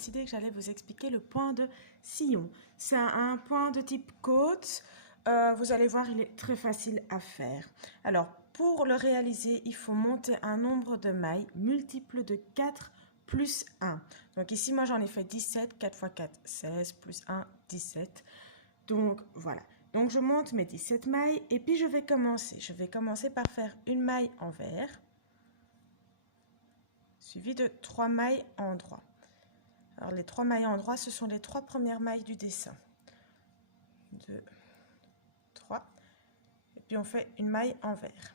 décidé que j'allais vous expliquer le point de sillon. C'est un point de type côte. Vous allez voir, il est très facile à faire. Alors, pour le réaliser, il faut monter un nombre de mailles multiple de 4 plus 1. Donc ici, moi, j'en ai fait 17. 4 x 4, 16, plus 1, 17. Donc, voilà. Donc, je monte mes 17 mailles et puis je vais commencer. Je vais commencer par faire une maille envers, suivi de 3 mailles en droit. Alors, les 3 mailles en droit, ce sont les 3 premières mailles du dessin. 2, 3. Et puis, on fait une maille envers.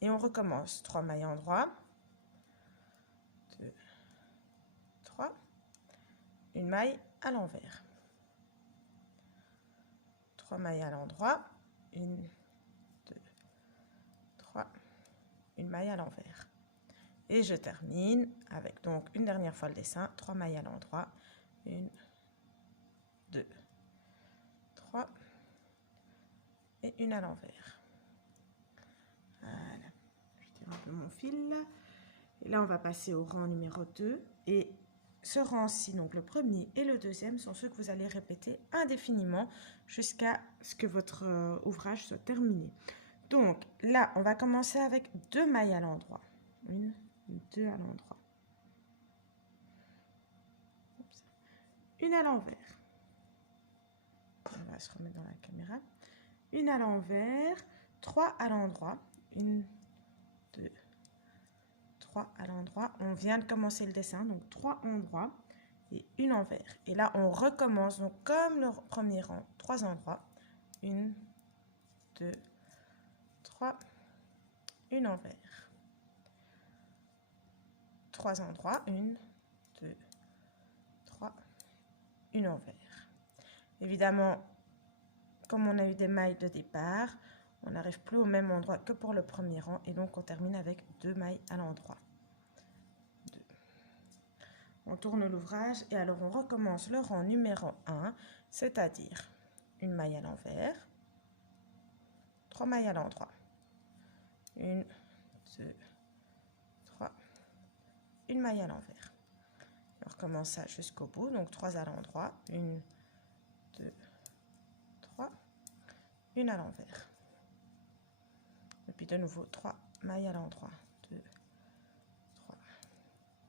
Et on recommence. 3 mailles en droit. 2, 3. Une maille à l'envers. 3 mailles à l'endroit. 1, 2, 3. Une maille à l'envers. Et je termine avec donc une dernière fois le dessin. 3 mailles à l'endroit. 1, 2, 3. Et une à l'envers. Voilà. Je tire un peu mon fil. Et là, on va passer au rang numéro 2. Et ce rang-ci, donc le premier et le deuxième, sont ceux que vous allez répéter indéfiniment jusqu'à ce que votre ouvrage soit terminé. Donc là, on va commencer avec 2 mailles à l'endroit. 1, 2 à l'endroit. Une à l'envers. On va se remettre dans la caméra. Une à l'envers, 3 à l'endroit. 1, 2, 3 à l'endroit. On vient de commencer le dessin, donc 3 endroits et une envers. Et là, on recommence, donc comme le premier rang, 3 endroits. 1, 2, 3, une envers. 3 endroits, 1, 2, 3, une envers. Évidemment, comme on a eu des mailles de départ, on n'arrive plus au même endroit que pour le premier rang et donc on termine avec 2 mailles à l'endroit. On tourne l'ouvrage et alors on recommence le rang numéro 1, c'est-à-dire une maille à l'envers, 3 mailles à l'endroit. 1, 2, 3, une maille à l'envers. On recommence ça jusqu'au bout, donc 3 à l'endroit, 1, 2, 3, une à l'envers. Et puis de nouveau 3 mailles à l'endroit, 2, 3,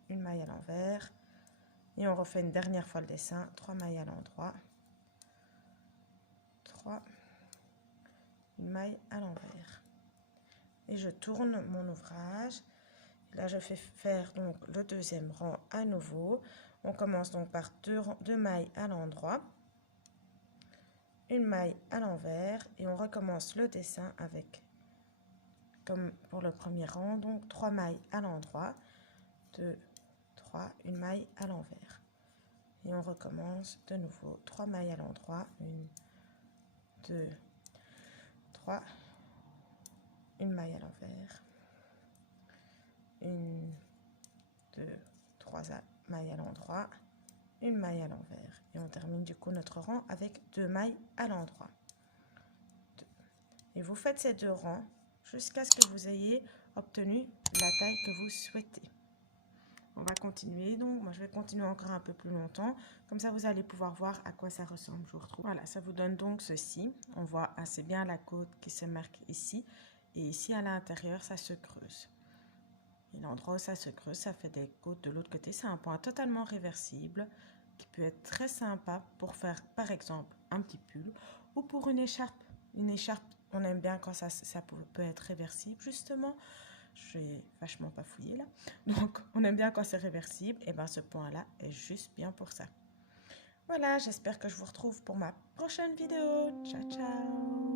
une maille à l'envers. Et on refait une dernière fois le dessin, 3 mailles à l'endroit, 3, une maille à l'envers. Et je tourne mon ouvrage. Là, je fais faire donc le deuxième rang à nouveau. On commence donc par 2 mailles à l'endroit, une maille à l'envers et on recommence le dessin avec, comme pour le premier rang, donc 3 mailles à l'endroit, 2, 3, une maille à l'envers. Et on recommence de nouveau 3 mailles à l'endroit, 1, 2, 3, une maille à l'envers, 1, 2, 3 mailles à l'endroit, une maille à l'envers. Et on termine du coup notre rang avec 2 mailles à l'endroit. Et vous faites ces 2 rangs jusqu'à ce que vous ayez obtenu la taille que vous souhaitez. On va continuer, donc moi je vais continuer encore un peu plus longtemps, comme ça vous allez pouvoir voir à quoi ça ressemble. Je vous retrouve. Voilà, ça vous donne donc ceci. On voit assez bien la côte qui se marque ici, et ici à l'intérieur ça se creuse. Et l'endroit où ça se creuse, ça fait des côtes de l'autre côté. C'est un point totalement réversible qui peut être très sympa pour faire par exemple un petit pull ou pour une écharpe. Une écharpe, on aime bien quand ça peut être réversible justement. Je vais vachement pas fouiller là. Donc, on aime bien quand c'est réversible. Et bien, ce point-là est juste bien pour ça. Voilà, j'espère que je vous retrouve pour ma prochaine vidéo. Ciao, ciao!